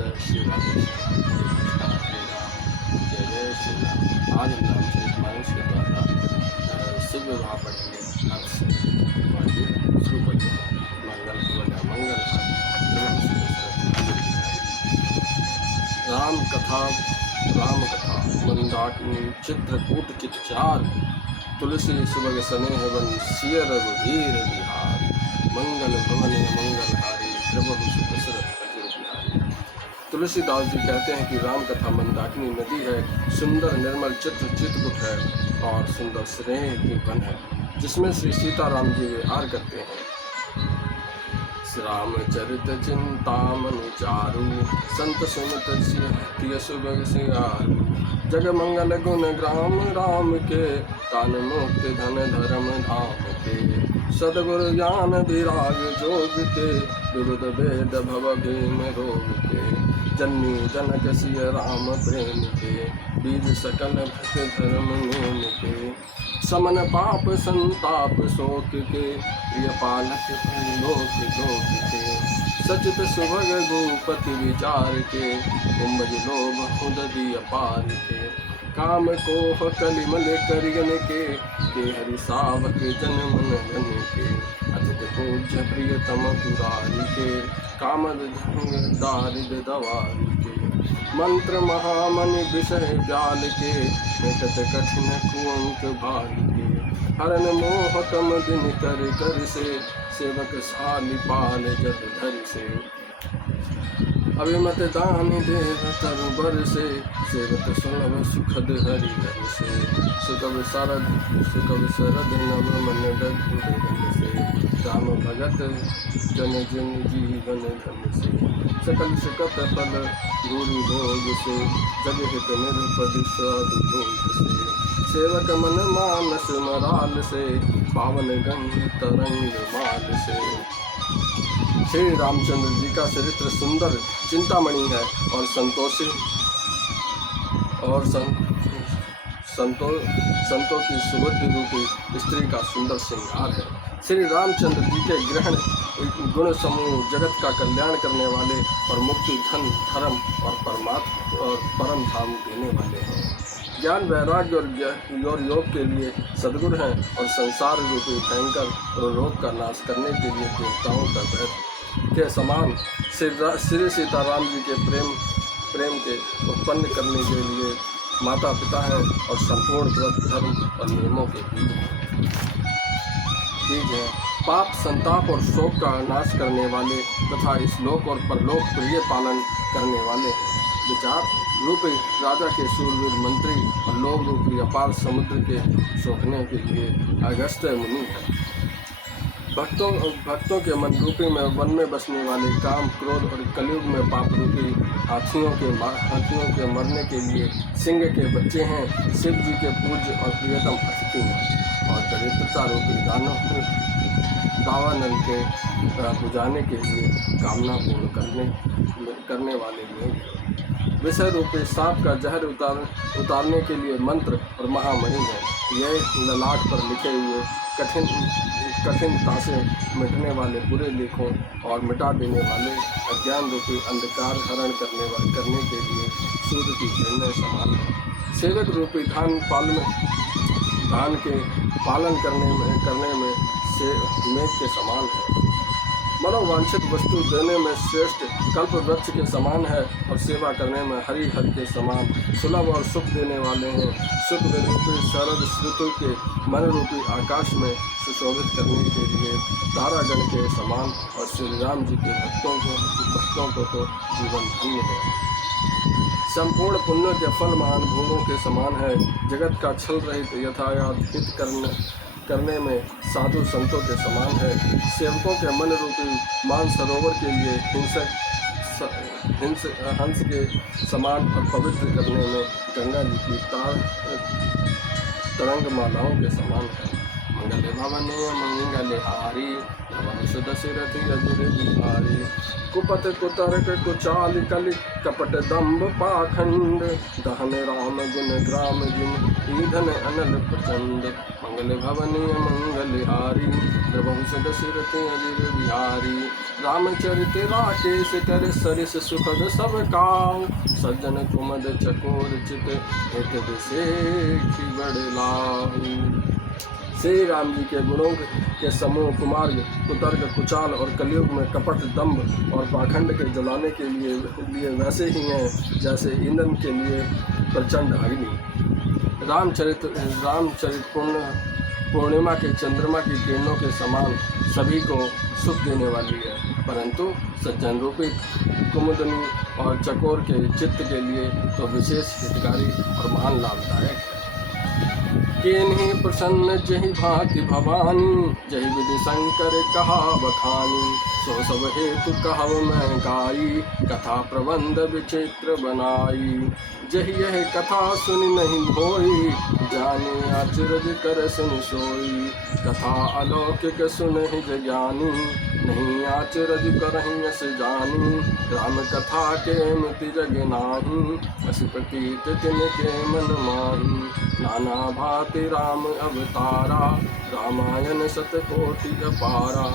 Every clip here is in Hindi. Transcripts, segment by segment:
जय श्री राधे श्याम, नमस्कार हरे राम, जय जय श्री राम। आज हम रामचरितमानस के द्वारा शिव विवाह पढ़ेंगे। आज से पढ़िए शुरू करते हैं। मंगल भवन मंगल राम कथा मंदाकिनी चित्रकूट चितचार, तुलसी सुबह स्नेह वन सिय रघुवीर बिहार। मंगल भवन मंगलहारी, प्रभु सुत दशरथ अजर बिहारी। तुलसीदास जी कहते हैं कि राम कथा मंदाकिनी नदी है, सुंदर निर्मल चित्रकूट है और सुंदर स्नेह की वन है, जिसमें श्री सीताराम जी विहार करते हैं। रामचरित चिंतामणि चारु, संत सुनत सिय सुबह सियारू। जग मंगल गुण ग्राम राम के, तान मुक्ति धन धर्म धाम के। सदगुरु ज्ञान विराग जोग के, विरुद्ध वेद भव भीम रोग के। जन्मी जनक सिय राम प्रेम के, बीज सकल भक्त धर्म नेम के। समन पाप संताप शोक के, प्रिय पालक लोक लोक के। सचित सुभग भूपति विचार के, कुंभज लोभ उदधि अपार के। काम कोह कलिमल करियन के, हरि सावक जन मन धन के। अतिथ पूज्य प्रियतम पुरारी के, कामद दारिद दवारी के। मंत्र महामणि विषय व्याल के, निकट कठिन कुंक भाल के। हरन मोह कम दिन कर से, सेवक साली पाल जब धर से। अभिमत दानी देव तरुबर से, सेवक सुलभ सुखद हरि घर से। सुकव शरद नव मन डग से, राम भगत जन जन जीवन धन से। सकल सुकत फल गुरु भोग से, जग हित निरपद साधु भोग से। सेवक मन मानस मराल से, पावन गंग तरंग माल से। श्री रामचंद्र जी का चरित्र सुंदर चिंतामणि है और संतों की सुबुद्धि रूपी स्त्री का सुंदर श्रृंगार है। श्री रामचंद्र जी के ग्रहण गुण समूह जगत का कल्याण करने वाले और मुक्ति धन धर्म और परम धाम देने वाले हैं। ज्ञान वैराग्य और योग के लिए सद्गुरु हैं और संसार रूपी भयंकर रोग का नाश करने के लिए देवताओं का वध के समान श्री सीताराम जी के प्रेम के उत्पन्न करने के लिए माता पिता हैं और संपूर्ण व्रत धर्म और नियमों के बीज हैं। पाप संताप और शोक का नाश करने वाले तथा इस लोक और परलोक प्रिय पालन करने वाले हैं। विचार रूपी राजा के शूरवीर मंत्री और लोक रूपी अपार समुद्र के सोखने के लिए अगस्त्य मुनि है। भक्तों के मन रूपी में वन में बसने वाले काम क्रोध और कलयुग में पाप रूपी हाथियों के मरने के लिए सिंह के बच्चे हैं। शिव जी के पूज्य और प्रियतम अतिथि हैं और दरिद्रता रूपी दावानल के बुझाने के लिए कामना पूर्ण करने वाले लोग। विषय रूपी सांप का जहर उतारने के लिए मंत्र और महामणि है। यह ललाट पर लिखे हुए कठिनता से मिटने वाले बुरे लेखों और मिटा देने वाले अज्ञान रूपी अंधकार हरण करने के लिए सूर्य की किरणें समान है। सेवक रूपी धान के पालन करने में से मेघ के समान है। मनोवांछित वस्तु देने में श्रेष्ठ कल्प वृक्ष के समान है और सेवा करने में हरिहर के समान सुलभ और सुख देने वाले हैं। सुख रूपी शरद ऋतु के मन रूपी आकाश में सुशोभित करने के लिए तारागण के समान और श्री राम जी के भक्तों को तो जीवन धन्य है। संपूर्ण पुण्य के फल महान भोगों के समान है। जगत का छल रहित यथायाथ हित करने में साधु संतों के समान है। सेवकों के मन रूपी मान सरोवर के लिए हंस के समान और पवित्र करने में गंगा जी की तरंग मालाओं के समान है। मंगल भवन मंगल हारी दशरथ अजर बिहारी। कुपत कुतर्क कुचाल कलि कपट दम्भ पाखंड दहन राम गुण ग्राम जिन ईंधन अनल प्रचंड। मंगल भवन मंगल हारी दशरथ अजर बिहारी। रामचरित राकेश कर सरिस सुखद सब काऊ सज्जन कुमद चकोर चित एक विशेष बड़ लाऊ। श्री राम जी के गुणों के समूह कुमार्ग कुतर्क कुचाल और कलयुग में कपट दंभ और पाखंड के जलाने के लिए वैसे ही हैं जैसे ईंधन के लिए प्रचंड अग्नि। रामचरित पूर्णिमा के चंद्रमा की किरणों के समान सभी को सुख देने वाली है, परंतु सज्जन रूपी कुमुदनी और चकोर के चित्त के लिए तो विशेष हितकारी और महान लाभदायक है। केन्ही प्रसन्न जहि भांति भवानी जहि विधि शंकर कहा बखानी। सो सब हेतु कहव मैं गाई कथा प्रबंध विचित्र बनाई। जहि यह कथा सुनि नहीं भोई जानी अचरज कर सुन सोई। कथा अलौकिक सुनहि ज्ञानी नहीं आचरज करहि यस जानी। राम कथा के मिति जग नाही अस प्रतीत तिनके मन माही। नाना भांति राम अवतारा रामायण सतकोटि अपारा।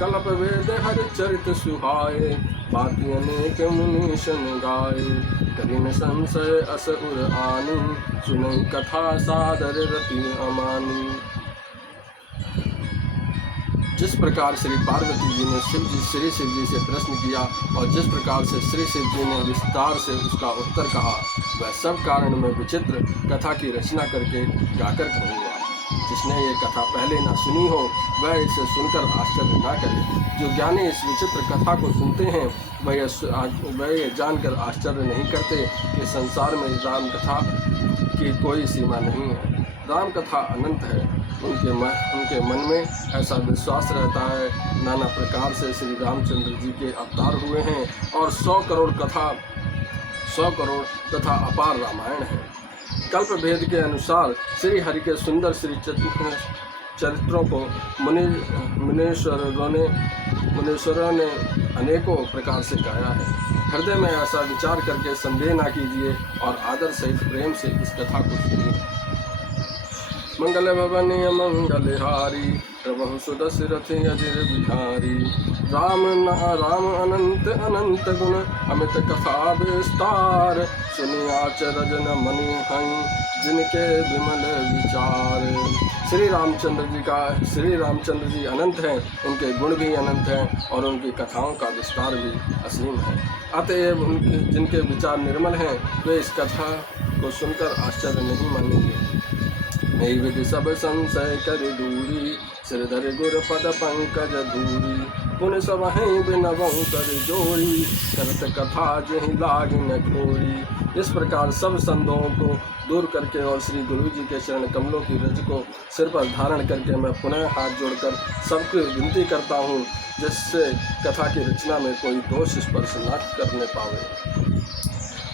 कल्प वेद हर चरित सुहाए बाती अनेक मुनीशन गाए। करिन संशय अस उर आनी सुनई कथा सादर रति अमानी। जिस प्रकार श्री पार्वती जी ने श्री शिव जी से प्रश्न किया और जिस प्रकार से श्री शिव जी ने विस्तार से उसका उत्तर कहा, वह सब कारण में विचित्र कथा की रचना करके गाकर कहूँगा। जिसने ये कथा पहले ना सुनी हो वह इसे सुनकर आश्चर्य ना करे। जो ज्ञानी इस विचित्र कथा को सुनते हैं वह ये जानकर आश्चर्य नहीं करते कि संसार में राम कथा की कोई सीमा नहीं है। राम कथा अनंत है। उनके मन में ऐसा विश्वास रहता है। नाना प्रकार से श्री रामचंद्र जी के अवतार हुए हैं और 100 करोड़ तथा अपार रामायण है। कल्प भेद के अनुसार श्री हरि के सुंदर श्री चरित्रों को मुनीश्वरों ने अनेकों प्रकार से गाया है। हृदय में ऐसा विचार करके संदेह ना कीजिए और आदर सहित प्रेम से इस कथा को सुनिए। मंगल भवन मंगल हारी प्रभु सुदशरथ अजर बिहारी। राम अनंत अनंत गुण अमित कथा विस्तार। सुनिया चरजन मणि हई जिनके विमल विचार। श्री रामचंद्र जी अनंत हैं, उनके गुण भी अनंत हैं और उनकी कथाओं का विस्तार भी असीम है। अतएव जिनके विचार निर्मल हैं वे इस कथा को सुनकर आश्चर्य नहीं मानेंगे। नई विधि सब संशय कर दूरी सिरधर गुर पद पंकज धूरी। पुण्य सब हैं बिनवं कर जोड़ी करत कथा जहि लागी न खोरी। इस प्रकार सब संदेहों को दूर करके और श्री गुरु जी के चरण कमलों की रज को सिर पर धारण करके मैं पुनः हाथ जोड़कर सबको विनती करता हूँ जिससे कथा की रचना में कोई दोष स्पर्श न करने पावे।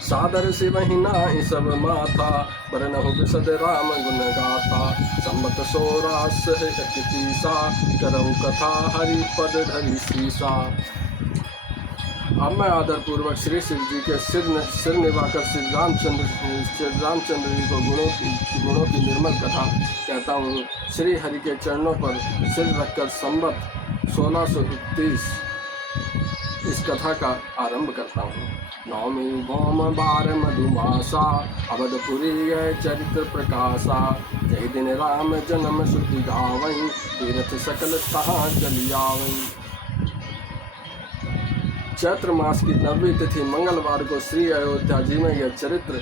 सादर से वही नाहि सब माता बरनहु विशद राम गुण गाथा। सम्मत 84 करहु कथा हरि पद धरि सीसा। अब मैं आदर पूर्वक श्री शिव जी के सिर निभाकर श्री रामचंद्र जी को गुणों की निर्मल कथा कहता हूँ। श्री हरि के चरणों पर सिर रखकर संवत 1631 इस कथा का आरंभ करता हूँ। नौमी भौम बार मधुमासा अवधपुरी है चरित्र प्रकाशा। जय दिन राम जन्म श्रुति गावई तीर्थ सकल तहाँ चलियावई। चैत्र मास की 9वीं तिथि मंगलवार को श्री अयोध्या जी में यह चरित्र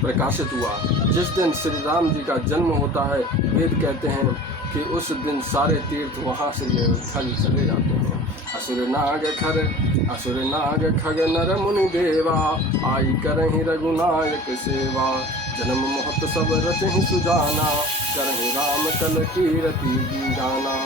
प्रकाशित हुआ। जिस दिन श्री राम जी का जन्म होता है वेद कहते हैं कि उस दिन सारे तीर्थ वहाँ श्री अयोध्या जी चले जाते हैं। असुर नाग खग नर मुनि देवा आई करहि रघुनायक सेवा। जन्म मोहत सब रचहि सुजाना करहि राम कल कीरति दीवाना।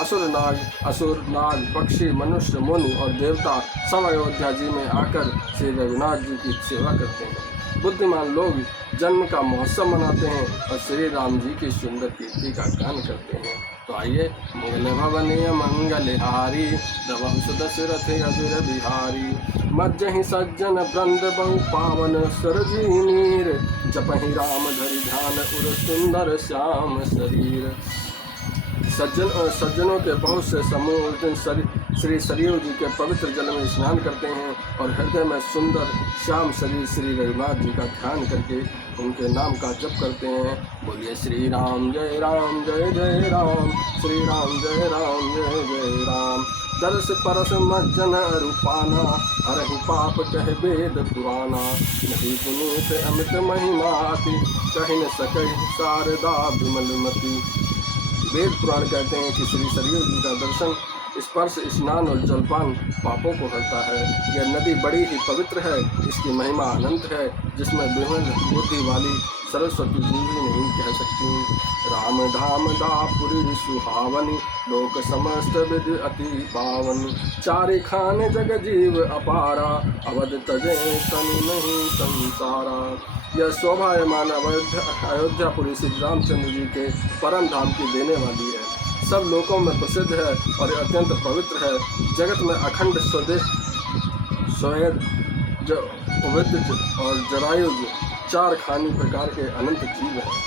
असुर नाग पक्षी मनुष्य मुनि और देवता सब अयोध्या जी में आकर श्री रघुनाथ जी की सेवा करते हैं। बुद्धिमान लोग जन्म का महोत्सव मनाते हैं और श्री राम जी की सुंदर कीर्ति का गान करते हैं। तो आइए, मंगल भवनीय मंगलहारी रवहु सुदशरथ अजुर बिहारी, मज्जहि सज्जन वृंद बहु पावन सरजीनीर, जपहि राम धरि ध्यान उर सुंदर श्याम शरीर। सज्जनों के बहुत से समूह उस दिन श्री सरयू जी के पवित्र जल में स्नान करते हैं और हृदय में सुंदर श्याम शरीर श्री रघुनाथ जी का ध्यान करके उनके नाम का जप करते हैं। बोलिए श्री राम जय जय राम, श्री राम जय जय राम। दरस परस मज्जन रूपाना, हरहि पाप कह वेद पुराना, नदी पुनीत अमित महिमाति, कहि न सकहि शारदा विमलमति। वेद पुराण कहते हैं कि श्री सरयू जी का दर्शन, स्पर्श, स्नान और जलपान पापों को हरता है। यह नदी बड़ी ही पवित्र है, इसकी महिमा अनंत है, जिसमें विभिन्न बुद्धि वाली सरस्वती जी भी नहीं कह सकती। राम धाम दापुरी सुहावनी, लोक समस्त विद अति पावन, चारि खान जग जीव अपारा, अवध तजे तनु नहीं संसारा। यह शोभायमान अयोध्यापुरी श्री रामचंद्र जी के परम धाम की देने वाली है, सब लोकों में प्रसिद्ध है और अत्यंत पवित्र है। जगत में अखंड स्वदेश स्वैद उविद्य और जरायुज चार खानी प्रकार के अनंत जीव हैं।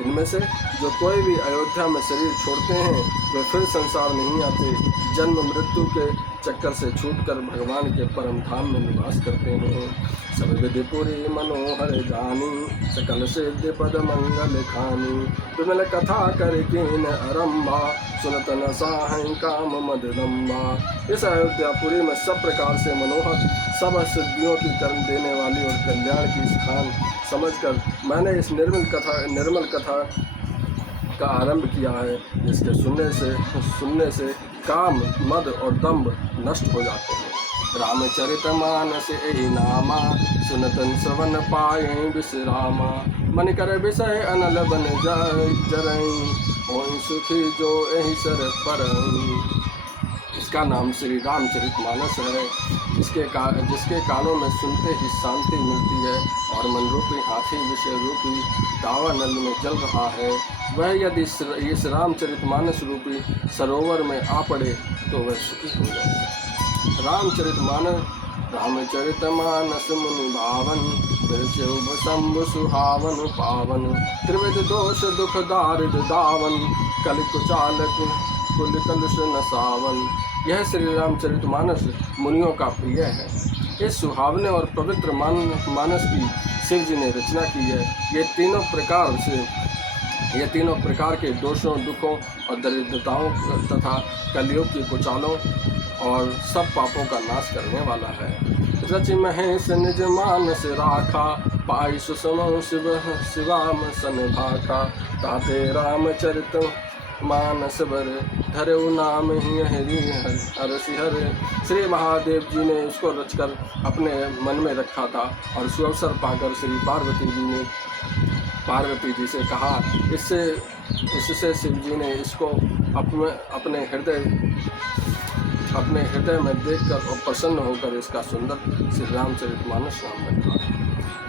इनमें से जो कोई भी अयोध्या में शरीर छोड़ते हैं वे फिर संसार नहीं आते, जन्म मृत्यु के चक्कर से छूटकर भगवान के परम धाम में निवास करते हैं। सब विधि पुरी मनोहर जानी, सकल सिद्धि पद मंगल खानी, विमल कथा कर कीन अरंभा, सुनत न साहं काम मददम्बा। इस अयोध्यापुरी में सब प्रकार से मनोहर, सब सिद्धियों की कर्म देने वाली और कल्याण की स्थान समझकर मैंने इस निर्मल कथा का आरंभ किया है, जिसके सुनने से काम, मद और दंभ नष्ट हो जाते हैं। रामचरितमानस एहि नामा, सुनतन श्रवण पाए विश्रामा, मन कर विषय अनल बन जरई, होई सुखी जो एहि सर परई। इसका नाम श्री रामचरितमानस है, जिसके कानों में सुनते ही शांति मिलती है और मन रूपी हाथी विषय रूपी दावानल में चल रहा है। वह यदि इस रामचरितमानस रूपी सरोवर में आ पड़े तो वह सुखी हो जाए। रामचरितमानस मुनि भावन, शंभु सुहावन पावन, त्रिविध दोष दुख दारिद दावन, कलि कुचालक कुल कलुष नसावन। यह श्री रामचरितमानस मुनियों का प्रिय है। इस सुहावने और पवित्र मानस की शिव जी ने रचना की है। ये तीनों प्रकार के दोषों, दुखों और दरिद्रताओं तथा कलियुग की कुचालों और सब पापों का नाश करने वाला है। रच महेश निज मानस राखा, पाई सुसम शिवाम सन भाखा, ताते रामचरित मानस बर, धरऊ नाम ही हरि हर। श्री महादेव जी ने इसको रचकर अपने मन में रखा था और सुअवसर पाकर श्री पार्वती जी से कहा। इससे शिव जी ने इसको अपने हृदय में देखकर और प्रसन्न होकर इसका सुंदर श्री रामचरितमानस नाम रखा।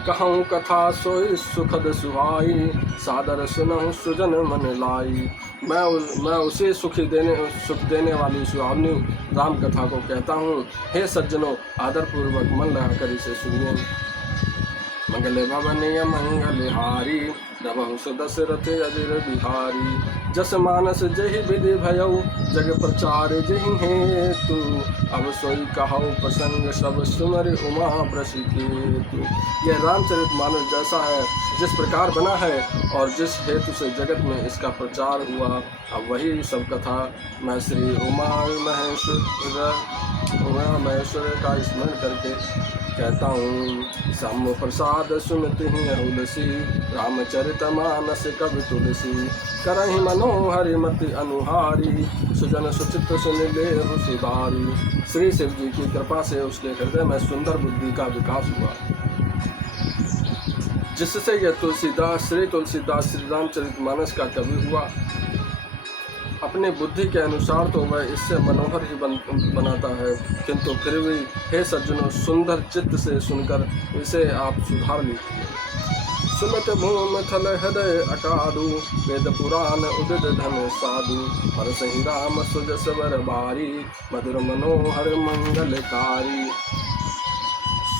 कहूँ कथा सोई सुखद सुहाई, सादर सुनहु सुजन मन लाई। मैं उसे सुख देने वाली सुहावनी राम कथा को कहता हूँ। हे सज्जनों, आदरपूर्वक मन लगाकर इसे सुनिए। मंगल भवनीय मंगलहारी, रवहु सुदशरथ अजिर बिहारी, जस मानस जहि विधि भयउ, जग प्रचार जहि हेतु, अब सोई कहु प्रसंग सब सुमर उमा वृषि केतु। यह रामचरितमानस जैसा है, जिस प्रकार बना है और जिस हेतु से जगत में इसका प्रचार हुआ, अब वही सब कथा मैं श्री उमा महेश्वर का स्मरण करके कहता हूँ। सम प्रसाद सुनते ही तुलसी, रामचरितमानस कवि तुलसी, करहि मनोहरि मति अनुहारी, सुजन सुचित सुन ले हुसिबारी। श्री शिव जी की कृपा से उसके हृदय में सुंदर बुद्धि का विकास हुआ, जिससे यह श्री तुलसीदास श्री रामचरितमानस का कवि हुआ। अपने बुद्धि के अनुसार तो वह इससे मनोहर ही बनाता है, किंतु फिर भी हे सज्जनों, सुंदर चित्त से सुनकर इसे आप सुधार लीजिए। सुमत भूम थल हृदय अकादु, वेद पुराण उदित धन साधु। हर सही राम सुजस वर बारी, मधुर मनोहर मंगलकारी।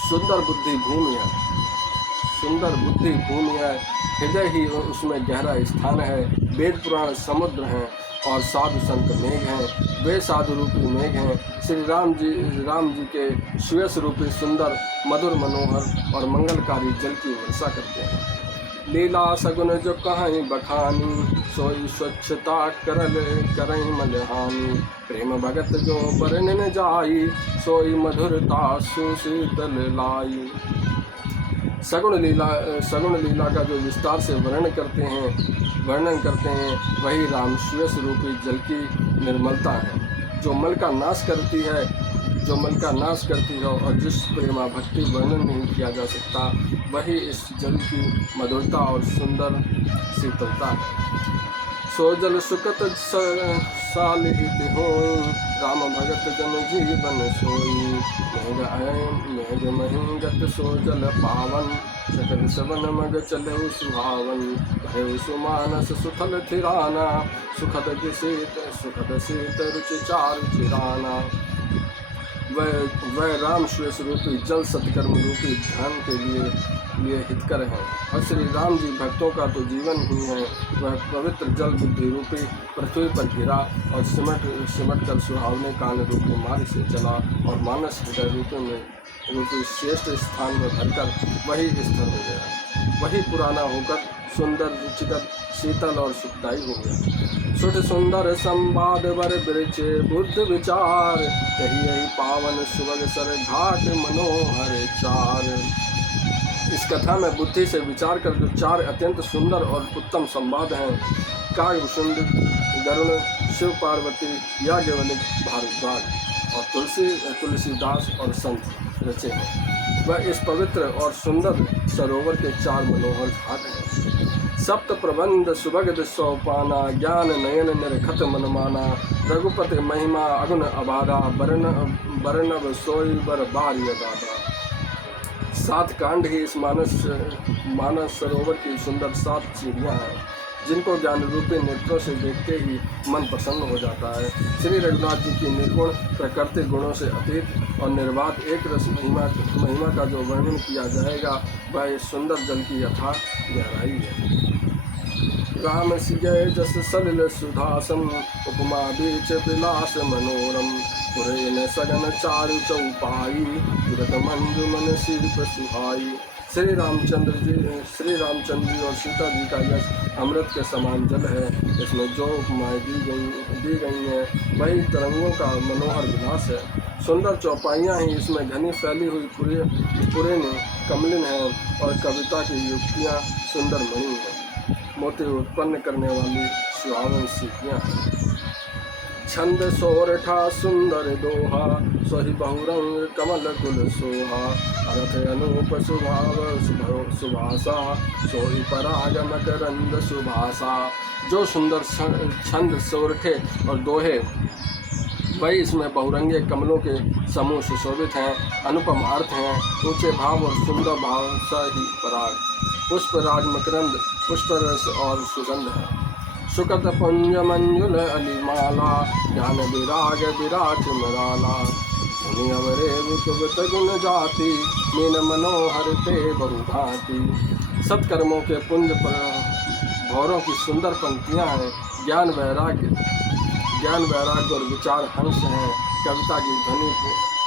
सुंदर बुद्धि भूमि है, सुंदर बुद्धि भूमि है, हृदय ही उसमें गहरा स्थान है। वेद पुराण समुद्र हैं और साधु संत मेघ हैं, वे साधु रूपी मेघ हैं। श्री राम जी के सुयस रूपी सुंदर मधुर मनोहर और मंगलकारी जल की वर्षा करते हैं। लीला सगुन जो कहीं बखानी, सोई स्वच्छता करई मलहानी। प्रेम भगत जो बरनन जाई, सोई मधुरता सुशीतल लाई। सगुण लीला का जो विस्तार से वर्णन करते हैं वही राम सुयस रूपी जल की निर्मलता है, जो मल का नाश करती है और जिस प्रेमा भक्ति वर्णन नहीं किया जा सकता, वही इस जल की मधुरता और सुंदर शीतलता है। सो जल सुकत सालिहित होई, राम भगत जन जीवन सोई। मेघ महिंगत सो जल पावन, सकल सवन मग चलऊ सुहावन। भय सुमानस सुथल थिराना, सुखद शीत रुचि चारु चिराना। वह राम सुयस रूपी जल सत्कर्म रूपी ध्यान के लिए हितकर हैं। और श्री राम जी भक्तों का तो जीवन ही है। वह पवित्र जल बुद्धि रूपी पृथ्वी पर गिरा और सिमट कर सुहावने कान रूपी मार्ग से चला और मानस हृदय रूपी श्रेष्ठ स्थान में भरकर वही स्थिर हो गया। वही पुराना होकर सुंदर रुचिकर शीतल और सुखदायी हो गया। सुठ सुंदर संवाद वर बिरचे बुद्ध विचार, यही पावन सुबह सर घाट मनोहर चार। इस कथा में बुद्धि से विचार कर जो चार अत्यंत सुंदर और उत्तम संवाद हैं, काव्यशुंड, गरुण, शिव पार्वती, याज्ञवल्क्य, भारद्वाज और तुलसीदास और संत रचे हैं, वह इस पवित्र और सुंदर सरोवर के चार मनोहर घाट हैं। सप्त प्रबंध सुभगद सोपाना, ज्ञान नयन निरखत मनमाना। रघुपति महिमा अगुण अबाधा, बरनब सोई बर बारिय दादा। 7 कांड ही इस मानस सरोवर की सुंदर 7 सीढ़ियाँ हैं, जिनको ज्ञान रूपी नेत्रों से देखते ही मन प्रसन्न हो जाता है। श्री रघुनाथ जी की निर्गुण प्रकृति गुणों से अतीत और निर्बाध एक रस महिमा का जो वर्णन किया जाएगा, वह इस सुंदर जल की यथा गहराई है। राम सिजय जस सलिल सुधासन, उपमा बीच विलास मनोरम। पुरेन सगन चारु चौपाई, तुरत मंजु मन शिल्प सुहाई। श्री रामचंद्र जी और सीता जी का यश अमृत के समान जल है। इसमें जो उपमाएँ दी गई हैं वही तरंगों का मनोहर विलास है। सुंदर चौपाइयाँ ही इसमें घनी फैली हुई पुरेन कमलिन हैं और कविता की युक्तियाँ सुंदर मणि हैं, मोती उत्पन्न करने वाली सुहावन सीखियाँ हैं। छंद सोरठा सुंदर दोहा, सोहि बहुरंग कमल कुल सोहा। अर्थ अनूप स्वभाव सुभाषा, सोहि पराग मकरंद सुभाषा। जो सुंदर छंद सोरठे और दोहे, वही इसमें बहुरंगे कमलों के समूह सुशोभित हैं, अनुपम अर्थ हैं, ऊंचे भाव और सुंदर भाषा ही पराग। पुष्पराज मकरंद पुष्परस और सुगंध है। सुकत पुंज मंजुल अलिमाला, ज्ञान विराग विराट मराला। सुनि अवरे विकुबत गुण जाति, मीन मनोहर ते बहुभांति। सत्कर्मों के पुंज पर भौरों की सुंदर पंक्तियाँ हैं। ज्ञान वैराग्य और विचार हंस हैं। कविता की ध्वनि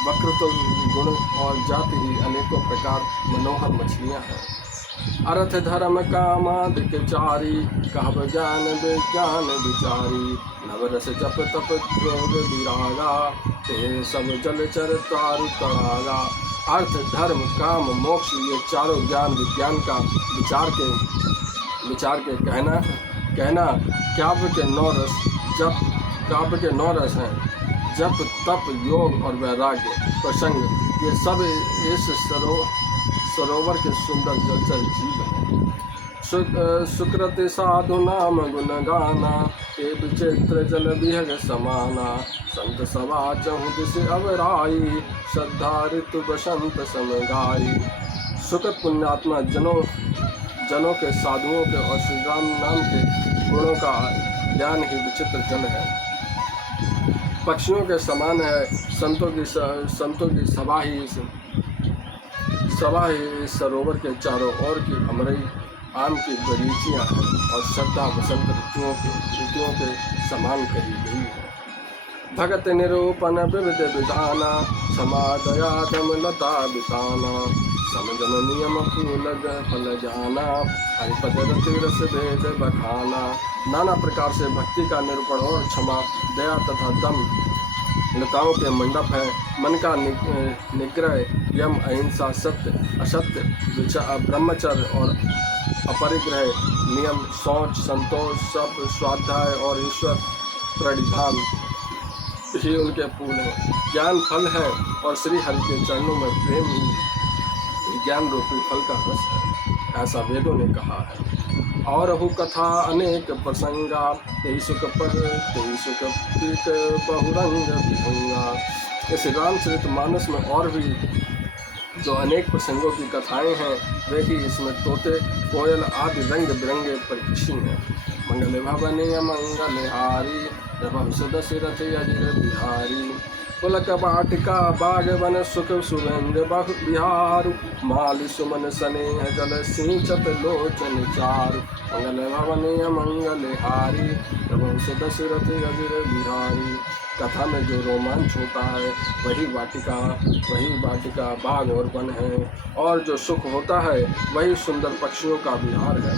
वक्रत्व गुण और जाति ही अनेकों प्रकार मनोहर मछलियाँ हैं। अर्थ धर्म कामादिक चारी, कहब ज्ञान विज्ञान विचारी। नवरस जप तप योग विरागा, ते सब जलचर तारु तड़ागा। अर्थ धर्म काम मोक्ष ये चारों ज्ञान विज्ञान का विचार के कहना काव्य के 9 रस हैं। जप तप योग और वैराग्य प्रसंग, ये सब इस सरोवर के सुंदर जलचर जीव हैं। सुकृत साधु नाम गुण गाना, के विचित्र जल विहग समाना। संत सभा चहु दिस अवराई, श्रद्धा ऋतु बसंत समगाई। सुकृत पुण्यात्मा जनों के, साधुओं के और श्री राम नाम के गुणों का ज्ञान ही विचित्र जल है। पक्षियों के समान है, संतों की सभा ही सरोवर के चारों ओर की अमरई आम की बगीचियाँ हैं और श्रद्धा वसंत ऋतुओं के समान कही गई है। भगत निरूपण विविध विधाना, समादयादम लता बिताना, समझम नियम फूल फल जाना, हरिपद रति रस भेद बखाना। नाना प्रकार से भक्ति का निरूपण और क्षमा, दया तथा दम लताओं के मंडप है। मन का निग्रह, यम, अहिंसा, सत्य असत्य, ब्रह्मचर्य और अपरिग्रह, नियम, शौच, संतोष, सप, स्वाध्याय और ईश्वर प्रणिधान ही उनके फूल हैं। ज्ञान फल है और श्री हरि के चरणों में प्रेम ही ज्ञान रूपी फल का रस है, ऐसा वेदों ने कहा है। और हु कथा अनेक प्रसंगा, तेई सुख पीत बहुरंग विभंगा। इस रामचरितमानस में और भी जो अनेक प्रसंगों की कथाएं हैं, वे ही इसमें तोते, कोयल आदि रंग बिरंगे पक्षी हैं। मंगल भवन मंगल हारी, सुदशरथ अजिर बिहारी। पुलक वाटिका बाग वन सुख सुगंध बहु बिहार, माली सुमन स्नेह जल सिंचत लोचन चारु। मंगल भवन मंगल हारी, सुदशरथ अजिर बिहारी। कथा में जो रोमांच होता है वही वाटिका बाग और वन है, और जो सुख होता है वही सुंदर पक्षियों का विहार है।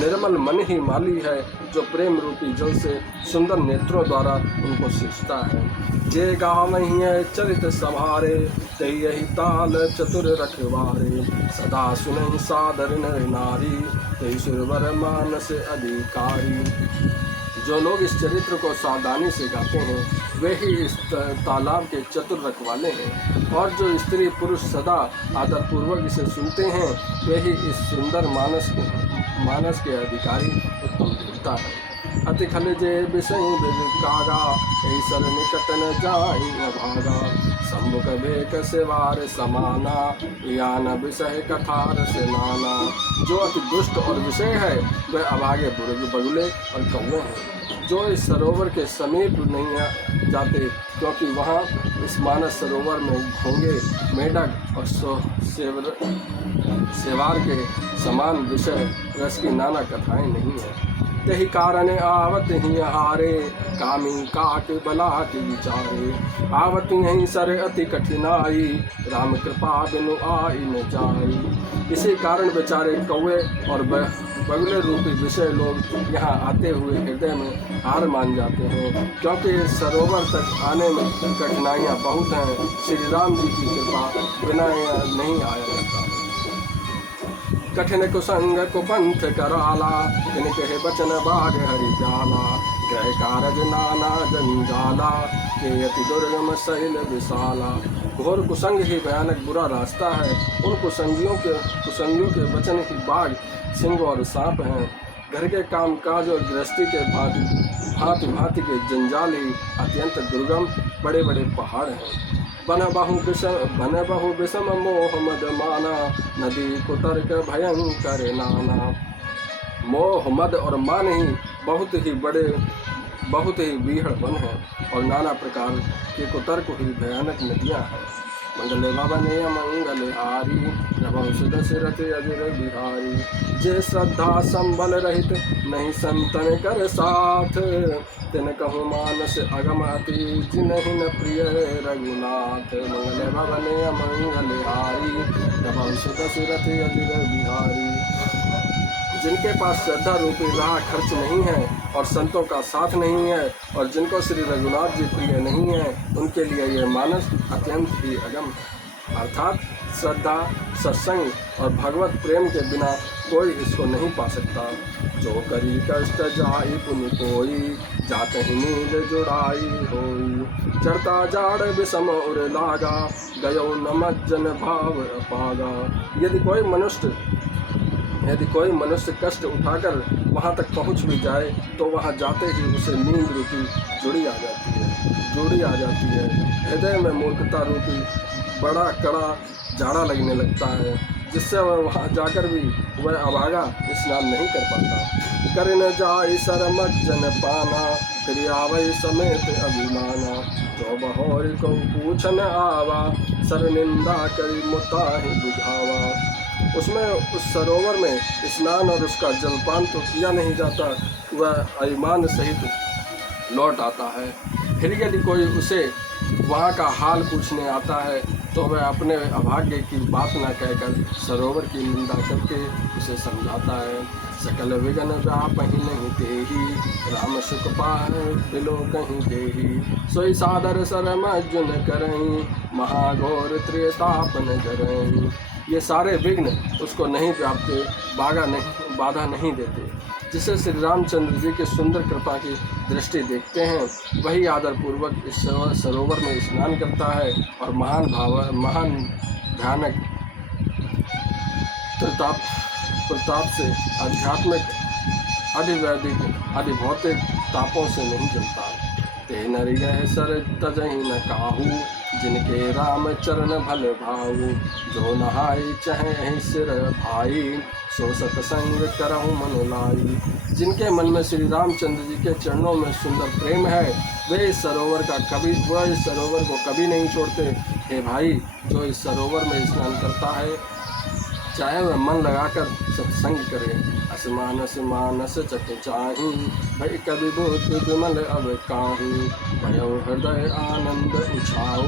निर्मल मन ही माली है, जो प्रेम रूपी जल से सुंदर नेत्रों द्वारा उनको सींचता है। जे गावहीं है चरित सवारे, तई यही ताल चतुर रखवारे। सदा सुनहि सादर नर नारी, तई सुरवर मानस अधिकारी। जो लोग इस चरित्र को सावधानी से गाते हैं वे ही इस तालाब के चतुर रखवाले हैं, और जो स्त्री पुरुष सदा आदरपूर्वक इसे सुनते हैं वे ही इस सुंदर मानस के अधिकारी उत्तम देवता है। अति खल जे विषय कागा, ऐसर निकट न जाहि भागा। सम्मुख भेक सेवार समाना, यान विषय कथार से नाना। जो अति दुष्ट और विषय है वह अभागे बगुले और कौवे हैं, जो इस सरोवर के समीप नहीं जाते, क्योंकि वहाँ इस मानस सरोवर में घोंगे, मेढक और सेवार के समान विषय रस की नाना कथाएं नहीं हैं। यही कारण आवत ही हारे, कामी काट बलाट विचारे। आवत यहीं सर अति कठिनाई, राम कृपा बिनु आई न जाई। इसी कारण बेचारे कौवे और बगुले रूपी विषय लोग यहाँ आते हुए हृदय में हार मान जाते हैं, क्योंकि सरोवर तक आने में कठिनाइयाँ बहुत हैं। श्री राम जी की कृपा बिना नहीं आया जाता। कठिन कुसंग कुपंथ कराला, इनके बचन बाग हरि जाला। ग्रह कारज नाना जंजाला, के अति दुर्गम शैल विशाला। घोर कुसंग ही भयानक बुरा रास्ता है। उन कुसंगियों के वचन ही बाघ, सिंह और सांप हैं। घर के काम काज और गृहस्थी के भांति के जंजाल ही अत्यंत दुर्गम बड़े बड़े पहाड़ हैं। बन बहु विषम मोह मद माना, नदी कुतर्क भयंकर नाना। मोह मद और मान ही बहुत ही बीहड़ वन है, और नाना प्रकार के कुतर्क ही भयानक नदियाँ हैं। मंगल भवन मंगल हारी, प्रभु सुदशरथ अजिर बिहारी। जे श्रद्धा संबल रहित नहीं संतन कर साथ, तिन कहूँ मानस अगम अति जिनहि न प्रिय रघुनाथ। मंगल भवन मंगल हारी, प्रभु सुदशरथ अजिर बिहारी। जिनके पास श्रद्धा रूपी राह खर्च नहीं है और संतों का साथ नहीं है, और जिनको श्री रघुनाथ जी प्रिय नहीं है, उनके लिए यह मानस अत्यंत ही अगम है। अर्थात श्रद्धा, सत्संग और भगवत प्रेम के बिना कोई इसको नहीं पा सकता। जो करी कष्ट जाई पुनि कोई, जात ही नील जुड़ाई होई। चढ़ता जाड़ विषम उर लागा, गयो नमज्जन भाव अपागा। यदि कोई मनुष्य कष्ट उठाकर वहाँ तक पहुँच भी जाए तो वहाँ जाते ही उसे नींद रूपी जोड़ी आ जाती है। हृदय में मूर्खता रूपी बड़ा कड़ा जाड़ा लगने लगता है। जिससे वह वहाँ जाकर भी वह अभागा स्नान नहीं कर पाता। कर न जाय सरमज्जन पाना, फिर आवै समेत अभिमाना। जो बहोर को पूछन आवा, सर निंदा करी मुताहि बुझावा। उसमें उस सरोवर में स्नान और उसका जलपान तो किया नहीं जाता, वह अभिमान सहित लौट आता है। फिर यदि कोई उसे वहाँ का हाल पूछने आता है तो वह अपने अभाग्य की बात न कहकर सरोवर की निंदा करके उसे समझाता है। सकल विघन व्यापहि नहीं तेहि, राम सुख पाए बिलो कहीं देहि। सोई सादर सरमज्जन करहीं, महाघोर त्रितापन करहीं। ये सारे विघ्न उसको नहीं व्यापते, बाधा नहीं देते। जिसे श्री रामचंद्र जी के सुंदर कृपा की दृष्टि देखते हैं, वही आदरपूर्वक इस सरोवर में स्नान करता है और महान भयानक प्रताप से आध्यात्मिक अधिवैदिक अधिभौतिक तापों से नहीं जलता। ते नरि गह सर तजहि न काहू, जिनके राम चरण भल भाऊ। जो नहाई चहे सिर भाई, सो सतसंग करहु मन लाई। जिनके मन में श्री रामचंद्र जी के चरणों में सुंदर प्रेम है, वे इस सरोवर को कभी नहीं छोड़ते। हे भाई, जो इस सरोवर में स्नान करता है, चाहे वह मन लगाकर सत्संग करे। असमानस मानस चक चाही, भई कवि बहुत विमल अब काहू। भयो हृदय आनंद उछाऊ,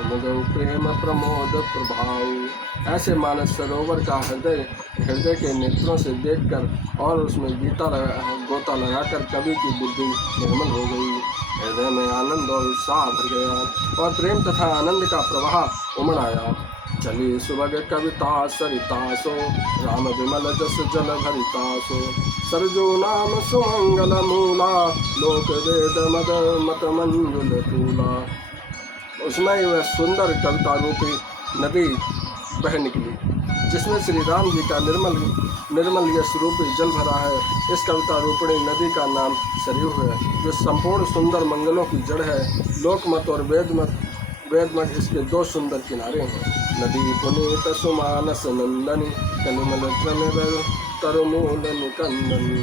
उमगऊ प्रेम प्रमोद प्रभाऊ। ऐसे मानस सरोवर का हृदय के नेत्रों से देखकर और उसमें गोता लगाकर कवि की बुद्धि निर्मल हो गई। हृदय में आनंद और उत्साह भर गया और प्रेम तथा आनंद का प्रवाह उमड़ आया। चली सुभग कविता सरितासो, राम विमल जस जल भरितासो। सरजो नाम सुमंगल मूला, लोक वेद मद मत मंजुल तूला। उसमें वह सुंदर कविता रूपी नदी बह निकली, जिसमें श्री राम जी का निर्मल यश रूपी जल भरा है। इस कविता रूपिणी नदी का नाम सरयू है, जो संपूर्ण सुंदर मंगलों की जड़ है। लोकमत और वेदमत इसके दो सुंदर किनारे हैं। नदी पुनीत सुमानस नंदनी, कलिमल तरमूल निकंदनी।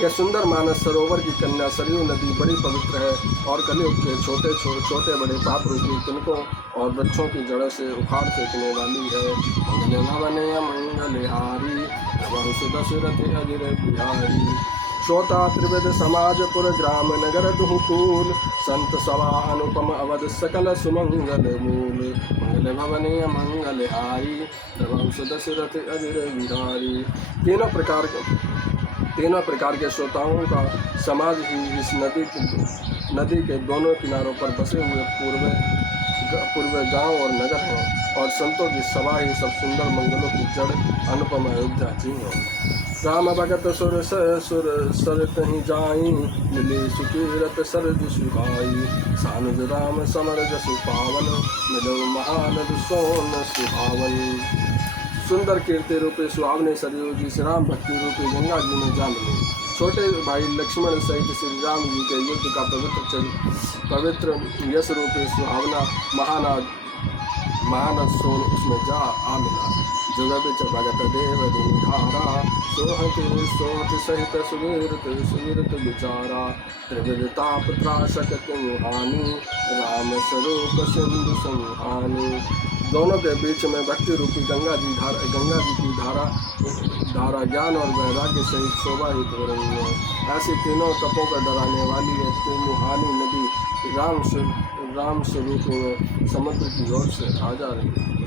यह सुंदर मानस सरोवर की कन्या सरयू नदी बड़ी पवित्र है और कलयुग के छोटे बड़े पाप रूपी तिनकों और वृक्षों की जड़ों से उखाड़ फेंकने वाली है। मंगल भवनय मंगलहारी, बहु दशरथ अजिर बिहारी। श्रोता त्रिविध समाजपुर ग्राम नगर दुहकूल, संत सभा अनुपम अवध सकल सुमंगल मूल। मंगल भवनीय मंगलहारी, बहु दशरथ अजिर बिहारी। तीनों प्रकार के श्रोताओं का समाज ही इस नदी के दोनों किनारों पर बसे हुए पूर्व गांव और नगर हैं, और संतों की सभा ही सब सुंदर मंगलों की जड़ अनुपम अयोध्या जी है। राम भगत सुर सरत ही जाई, मिले सुकीरत सरज सुहाई। सानुज राम समर जसु पावन, मिलो महानद सोन सुहावन। सुंदर कीर्ति रूपी सुहावने सरयू जी श्री राम भक्ति रूपी गंगा जी में जा मिले। छोटे भाई लक्ष्मण सहित श्री राम जी के युद्ध का पवित्र यश रूपी सुहावना महानद सोन उसमें जा आ मिला। जुग बिच भगत देव धारा, सोहत सहित सुमिरत विचारा। त्रिविध ताप त्रासक मुहानी, राम स्वरूप सिंधु संहानी। दोनों के बीच में भक्ति रूपी गंगा जी की धारा ज्ञान और वैराग्य सहित शोभाहित हो रही है। ऐसी तीनों तपों पर डराने वाली है त्रिमुहानी नदी राम स्वरूप में समुद्र की ओर से आ जा रही है।